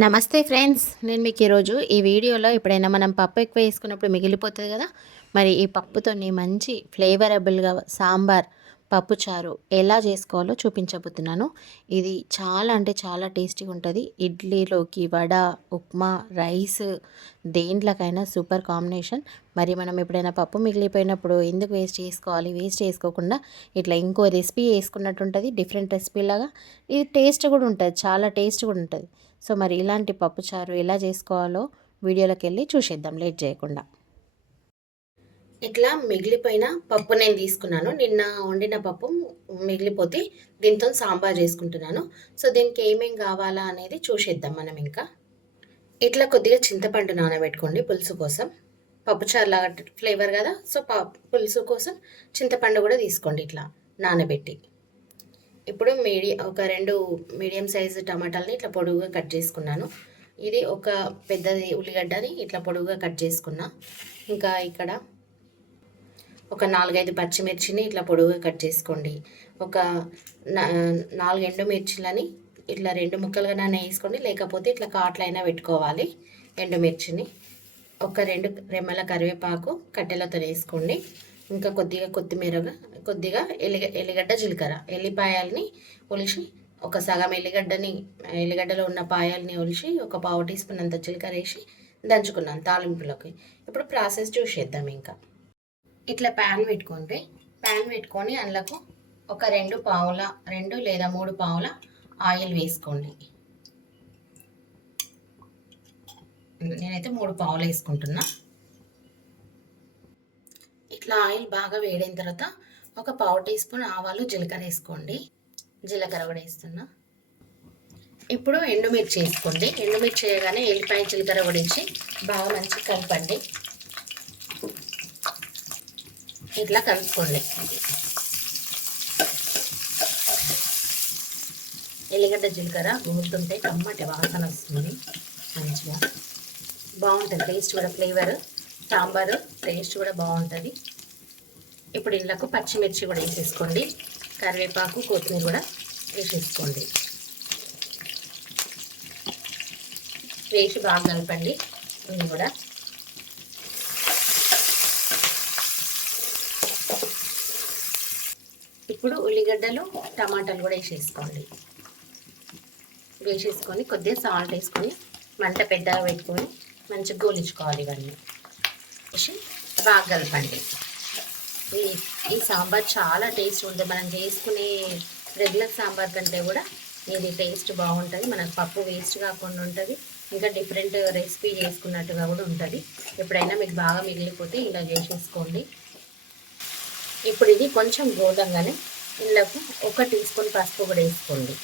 నమస్తే ఫ్రెండ్స్, నేను మీకు ఈరోజు ఈ వీడియోలో ఎప్పుడైనా మనం పప్పు ఎక్కువ వేసుకున్నప్పుడు మిగిలిపోతుంది కదా, మరి ఈ పప్పుతోని మంచి ఫ్లేవరబుల్గా సాంబార్ పప్పుచారు ఎలా చేసుకోవాలో చూపించబోతున్నాను. ఇది చాలా అంటే చాలా టేస్టీగా ఉంటుంది. ఇడ్లీలోకి, వడ, ఉప్మా, రైస్ దేంట్లోకైనా సూపర్ కాంబినేషన్. మరి మనం ఎప్పుడైనా పప్పు మిగిలిపోయినప్పుడు ఎందుకు వేస్ట్ చేసుకోవాలి? వేస్ట్ చేసుకోకుండా ఇట్లా ఇంకో రెసిపీ వేసుకున్నట్టు ఉంటుంది, డిఫరెంట్ రెసిపీ లాగా. ఇది టేస్ట్ కూడా ఉంటుంది, చాలా టేస్ట్ కూడా ఉంటుంది. సో మరి ఇలాంటి పప్పుచారు ఎలా చేసుకోవాలో వీడియోలోకి వెళ్ళి చూసేద్దాం లేట్ చేయకుండా. ఇట్లా మిగిలిపోయిన పప్పు నేను తీసుకున్నాను. నిన్న వండిన పప్పు మిగిలిపోతే దీంతో సాంబార్ చేసుకుంటున్నాను. సో దీనికి ఏమేం కావాలా అనేది చూసేద్దాం మనం. ఇంకా ఇట్లా కొద్దిగా చింతపండు నానబెట్టుకోండి పులుసు కోసం. పప్పుచారు లాగా ఫ్లేవర్ కదా, సో పులుసు కోసం చింతపండు కూడా తీసుకోండి ఇట్లా నానబెట్టి. ఇప్పుడు ఒక 2 మీడియం సైజు టమాటాలని ఇట్లా పొడుగుగా కట్ చేసుకున్నాను. ఇది ఒక పెద్దది ఉల్లిగడ్డని ఇట్లా పొడుగుగా కట్ చేసుకున్నా. ఇంకా ఇక్కడ ఒక 4-5 పచ్చిమిర్చిని ఇట్లా పొడుగుగా కట్ చేసుకోండి. ఒక 4 ఎండుమిర్చిలని ఇట్లా 2 ముక్కలుగా వేసుకోండి, లేకపోతే ఇట్లా కాట్లైనా పెట్టుకోవాలి. ఎండుమిర్చిని ఒక 2 రెమ్మల కరివేపాకు కట్టెలతో వేసుకోండి. ఇంకా కొద్దిగా కొత్తిమీరగా, కొద్దిగా ఎల్లిగడ్డ, జీలకర్ర, ఎల్లిపాయల్ని ఒలిచి ఒక సగం ఎల్లిగడ్డలో ఉన్న పాయల్ని ఒలిచి ఒక పావు టీ స్పూన్ అంత జీలకర్ర వేసి దంచుకున్నాను తాలింపులోకి. ఇప్పుడు ప్రాసెస్ చూసేద్దాం. ఇంకా ఇట్లా ప్యాన్ పెట్టుకొని అందులోకి ఒక 2 లేదా 3 పావుల ఆయిల్ వేసుకోండి. నేనైతే 3 పావులు వేసుకుంటున్నా. ఇట్లా ఆయిల్ బాగా వేడైన తర్వాత ఒక పావు టీ స్పూన్ ఆవాలు, జీలకర్ర వేసుకోండి. జీలకర్ర కూడా వేస్తున్నా. ఇప్పుడు ఎండుమిర్చి వేసుకోండి. ఎండుమిర్చి వేయగానే ఎల్లిపాయ, జీలకర్ర కూడా వేసి బాగా మంచిగా కలపండి. ఇట్లా కలుపుకోండి. ఎల్లిగడ్డ, జీలకర్ర ఊరుతుంటే కమ్మటి వాసన వస్తుంది, మంచిగా బాగుంటుంది. టేస్ట్ కూడా, ఫ్లేవర్ సాంబారు టేస్ట్ కూడా బాగుంటుంది. ఇప్పుడు ఇందులోకి పచ్చిమిర్చి కూడా వేసేసుకోండి. కరివేపాకు, కొత్తిమీర కూడా వేసేసుకోండి. వేసి బాగా కలపండి. ఇది కూడా ఇప్పుడు ఉల్లిగడ్డలు, టమాటాలు కూడా వేసేసుకొని కొద్దిగా సాల్ట్ వేసుకొని మంట పెద్దగా పెట్టుకొని మంచిగా గోలించుకోవాలి. ఇవన్నీ వేసి బాగా కలపండి. ఈ సాంబార్ చాలా టేస్ట్ ఉంటుంది. మనం చేసుకునే రెగ్యులర్ సాంబార్ కంటే కూడా ఇది టేస్ట్ బాగుంటుంది. మనకు పప్పు వేస్ట్ కాకుండా ఉంటుంది. ఇంకా డిఫరెంట్ రెసిపీ చేసుకున్నట్టుగా కూడా ఉంటుంది. ఎప్పుడైనా మీకు బాగా మిగిలిపోతే ఇలా చేసేసుకోండి. ఇప్పుడు ఇది కొంచెం గోధంగానే ఇందులోకి 1 టీ స్పూన్ పసుపు కూడా వేసుకోండి.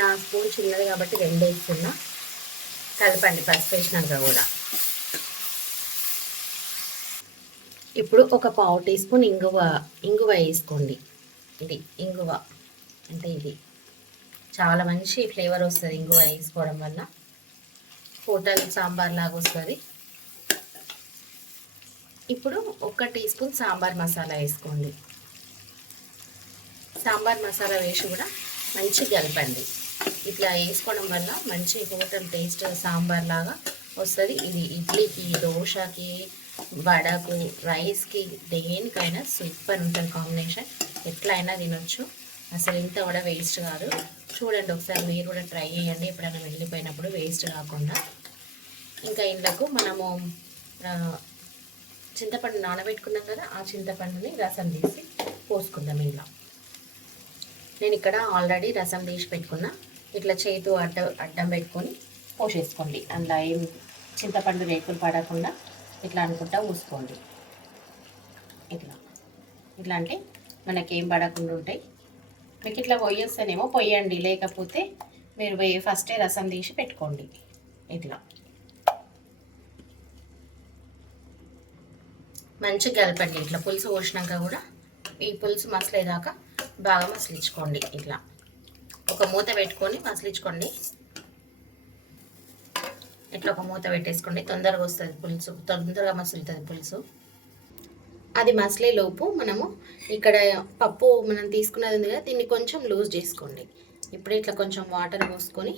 నా స్పూన్ చిన్నది కాబట్టి 2 వేస్తున్నా. కలపండి పసుపు వేసినాక కూడా. ఇప్పుడు ఒక పావు టీ స్పూన్ ఇంగువ వేసుకోండి. ఇది ఇంగువ అంటే ఇది చాలా మంచి ఫ్లేవర్ వస్తుంది. ఇంగువ వేసుకోవడం వల్ల హోటల్ సాంబార్ లాగా వస్తుంది. ఇప్పుడు 1 టీ స్పూన్ సాంబార్ మసాలా వేసుకోండి. సాంబార్ మసాలా వేసి కూడా మంచిగా కలపండి. ఇట్లా వేసుకోవడం వల్ల మంచి హోటల్ టేస్ట్ సాంబార్ లాగా వస్తుంది. ఇది ఇడ్లీకి, దోశకి, వడకు, రైస్కి, దేనికైనా సూపర్ ఉంటుంది కాంబినేషన్. ఎట్లయినా తినొచ్చు. అసలు ఇంత కూడా వేస్ట్ కాదు. చూడండి ఒకసారి, మీరు కూడా ట్రై చేయండి ఎప్పుడైనా వెళ్ళిపోయినప్పుడు, వేస్ట్ కాకుండా. ఇంకా ఇందులోకి మనము చింతపండు నానబెట్టుకున్నాం కదా, ఆ చింతపండుని రసం తీసి పోసుకుందాం. ఇంట్లో నేను ఇక్కడ ఆల్రెడీ రసం తీసి పెట్టుకున్నా. ఇట్లా చేతు అడ్డం పెట్టుకొని పోసేసుకోండి. అందులో ఏం చింతపండు రేకులు పడకుండా ఇట్లా అనుకుంటా పూసుకోండి. ఇట్లా అంటే మనకేం పడకుండా ఉంటాయి. మీకు ఇట్లా పొయ్యొస్తేనేమో పొయ్యండి, లేకపోతే మీరు ఫస్టే రసం తీసి పెట్టుకోండి. ఇట్లా మంచిగా కలపండి. ఇట్లా పులుసు పోసినాక కూడా ఈ పులుసు మసలేదాకా బాగా మసలించుకోండి. ఇట్లా ఒక మూత పెట్టుకొని మసలించుకోండి. ఇట్లా ఒక మూత పెట్టేసుకోండి. తొందరగా వస్తుంది పులుసు, తొందరగా మసులుతుంది పులుసు. అది మసలే లోపు మనము ఇక్కడ పప్పు మనం తీసుకున్నది ఉంది కదా, దీన్ని కొంచెం లూజ్ చేసుకోండి. ఇప్పుడు ఇట్లా కొంచెం వాటర్ పోసుకొని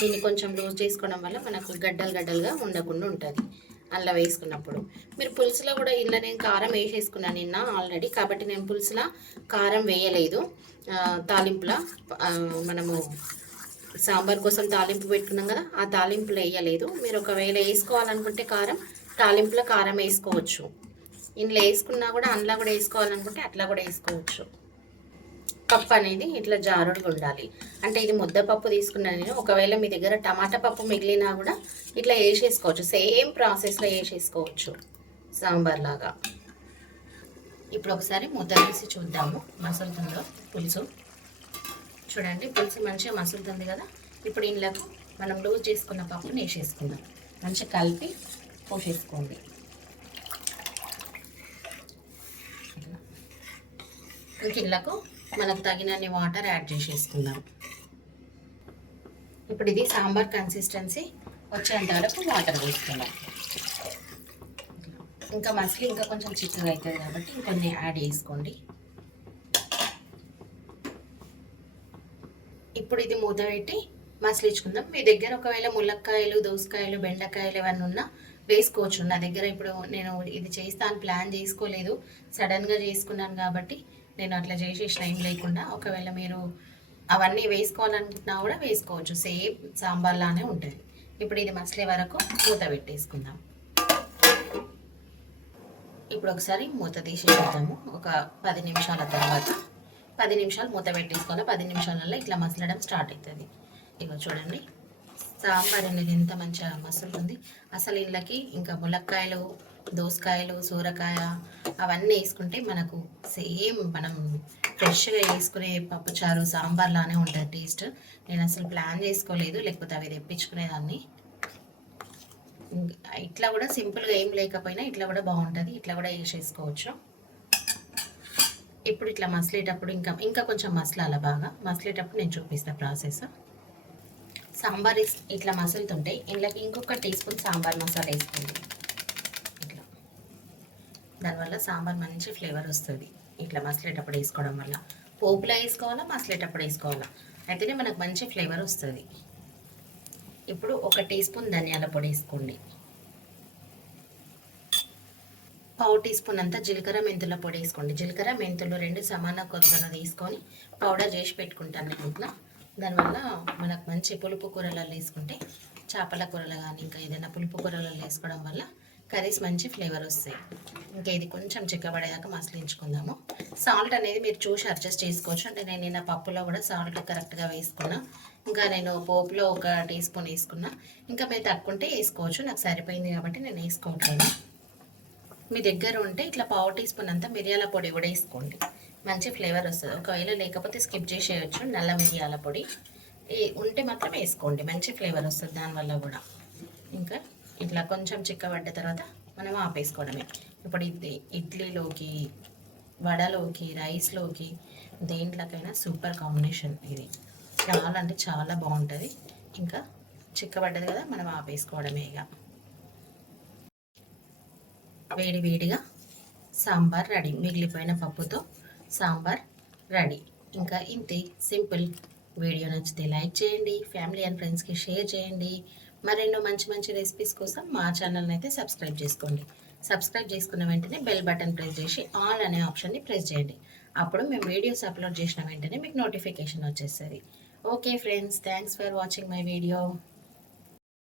దీన్ని కొంచెం లూజ్ చేసుకోవడం వల్ల మనకు గడ్డలు గడ్డలుగా ఉండకుండా ఉంటుంది అలా వేసుకున్నప్పుడు. మీరు పులుసులో కూడా ఇలా నేను కారం వేసేసుకున్నాను నిన్న ఆల్రెడీ, కాబట్టి నేను పులుసులో కారం వేయలేదు. తాలింపులా మనము సాంబార్ కోసం తాలింపు పెట్టుకున్నాం కదా, ఆ తాలింపులో వేయలేదు. మీరు ఒకవేళ వేసుకోవాలనుకుంటే కారం తాలింపులో కారం వేసుకోవచ్చు. ఇందులో వేసుకున్నా కూడా అందులో కూడా వేసుకోవాలనుకుంటే అట్లా కూడా వేసుకోవచ్చు. పప్పు అనేది ఇట్లా జారుడుగా ఉండాలి. అంటే ఇది ముద్దపప్పు తీసుకున్నాను నేను. ఒకవేళ మీ దగ్గర టమాటా పప్పు మిగిలినా కూడా ఇట్లా వేసేసుకోవచ్చు. సేమ్ ప్రాసెస్లో వేసేసుకోవచ్చు సాంబార్ లాగా. ఇప్పుడు ఒకసారి ముద్ద తీసి చూద్దాము మసులుతుందో పులుసు. చూడండి పులుసు మంచిగా మసులుతుంది కదా. ఇప్పుడు ఇందులోకి మనం లూజ్ చేసుకున్న పప్పుని వేసేసుకుందాం. మంచిగా కలిపి పోసేసుకోండి. ఇందులోకి మనకు తగినన్ని వాటర్ యాడ్ చేసేసుకుందాం. ఇప్పుడు ఇది సాంబార్ కన్సిస్టెన్సీ వచ్చేంత వరకు వాటర్ వేసుకుందాం. ఇంకా మసిలి ఇంకా కొంచెం చిక్కగా అవుతుంది కాబట్టి ఇంకొన్ని యాడ్ చేసుకోండి. ఇప్పుడు ఇది మూత పెట్టి మసిలించుకుందాం. మీ దగ్గర ఒకవేళ ములక్కాయలు, దోసకాయలు, బెండకాయలు ఏమన్నా ఉన్నా వేసుకోవచ్చు. నా దగ్గర ఇప్పుడు నేను ఇది చేస్తాను ప్లాన్ చేసుకోలేదు, సడన్గా చేసుకున్నాను కాబట్టి నేను అట్లా చేసేసిన ఏం లేకుండా. ఒకవేళ మీరు అవన్నీ వేసుకోవాలనుకుంటున్నా కూడా వేసుకోవచ్చు. సేమ్ సాంబార్ లానే ఉంటుంది. ఇప్పుడు ఇది మసలే వరకు మూత పెట్టేసుకుందాం. ఇప్పుడు ఒకసారి మూత తీసేద్దాము. ఒక 10 నిమిషాల తర్వాత 10 నిమిషాలు మూత పెట్టేసుకోవాలి. 10 నిమిషాలలో ఇట్లా మసలడం స్టార్ట్ అవుతుంది. ఇగో చూడండి సాంబార్ అనేది ఎంత మంచిగా మసులుతుంది. అసలు ఇళ్ళకి ఇంకా ములక్కాయలు, దోసకాయలు, సూరకాయ అవన్నీ వేసుకుంటే మనకు సేమ్ మనం ఫ్రెష్గా వేసుకునే పప్పుచారు సాంబార్ లానే ఉంటుంది టేస్ట్. నేను అసలు ప్లాన్ చేసుకోలేదు, లేకపోతే అవి తెప్పించుకునేదాన్ని. ఇట్లా కూడా సింపుల్గా ఏం లేకపోయినా ఇట్లా కూడా బాగుంటుంది. ఇట్లా కూడా వేసేసుకోవచ్చు. ఇప్పుడు ఇట్లా మసలేటప్పుడు ఇంకా కొంచెం మసలాల బాగా మసలేటప్పుడు నేను చూపిస్తాను ప్రాసెస్. సాంబార్ ఇట్లా మసులుతుంటే ఇందులోకి ఇంకొక టీ స్పూన్ సాంబార్ మసాలా వేసుకోండి. ఇట్లా దానివల్ల సాంబార్ మంచి ఫ్లేవర్ వస్తుంది. ఇట్లా మసలేటప్పుడు వేసుకోవడం వల్ల పోపులో వేసుకోవాలా, మసలేటప్పుడు వేసుకోవాలా, అయితేనే మనకు మంచి ఫ్లేవర్ వస్తుంది. ఇప్పుడు ఒక టీ స్పూన్ ధనియాల పొడి వేసుకోండి. పావు టీ స్పూన్ అంతా జీలకర్ర మెంతుల పొడి వేసుకోండి. జీలకర్ర మెంతులు 2 సమాన కొద్దిగా తీసుకొని పౌడర్ చేసి పెట్టుకుంటాను నేను ఇట్లా. దానివల్ల మనకు మంచి పులుపు కూరలలో వేసుకుంటే, చేపల కూరలు కానీ ఇంకా ఏదైనా పులుపు కూరలలో వేసుకోవడం వల్ల కర్రీస్ మంచి ఫ్లేవర్ వస్తాయి. ఇంకా ఇది కొంచెం చిక్కబడేదాకా మసలించుకుందాము. సాల్ట్ అనేది మీరు చూసి అడ్జస్ట్ చేసుకోవచ్చు. అంటే నేను నిన్న పప్పులో కూడా సాల్ట్ కరెక్ట్గా వేసుకున్నా. ఇంకా నేను పోపులో ఒక టీ స్పూన్ వేసుకున్నా. ఇంకా మీరు తక్కువంటే వేసుకోవచ్చు. నాకు సరిపోయింది కాబట్టి నేను వేసుకోవట్లేదు. మీ దగ్గర ఉంటే ఇట్లా పావు టీ స్పూన్ అంతా మిరియాల పొడి కూడా వేసుకోండి. మంచి ఫ్లేవర్ వస్తుంది. ఒకవేళ లేకపోతే స్కిప్ చేసేయచ్చు. నల్ల మిరియాల పొడి ఉంటే మాత్రం వేసుకోండి, మంచి ఫ్లేవర్ వస్తుంది దానివల్ల కూడా. ఇంకా ఇట్లా కొంచెం చిక్కబడ్డ తర్వాత మనం ఆపేసుకోవడమే. ఇప్పుడు ఇది ఇడ్లీలోకి, వడలోకి, రైస్లోకి దేంట్లోకైనా సూపర్ కాంబినేషన్. ఇది చాలా అంటే చాలా బాగుంటుంది. ఇంకా చిక్కబడ్డది కదా, మనం ఆపేసుకోవడమే. ఇక వేడి వేడిగా సాంబార్ రెడీ. మిగిలిపోయిన పప్పుతో సాంబార్ రెడీ. ఇంకా ఇంతే సింపుల్. వీడియో నచ్చితే లైక్ చేయండి, ఫ్యామిలీ అండ్ ఫ్రెండ్స్కి షేర్ చేయండి. మరెన్నో మంచి మంచి రెసిపీస్ కోసం మా ఛానల్ని అయితే సబ్స్క్రైబ్ చేసుకోండి. సబ్స్క్రైబ్ చేసుకున్న వెంటనే బెల్ బటన్ ప్రెస్ చేసి ఆల్ అనే ఆప్షన్ని ప్రెస్ చేయండి. అప్పుడు మేము వీడియోస్ అప్లోడ్ చేసిన వెంటనే మీకు నోటిఫికేషన్ వచ్చేస్తుంది. Okay friends, thanks for watching my video.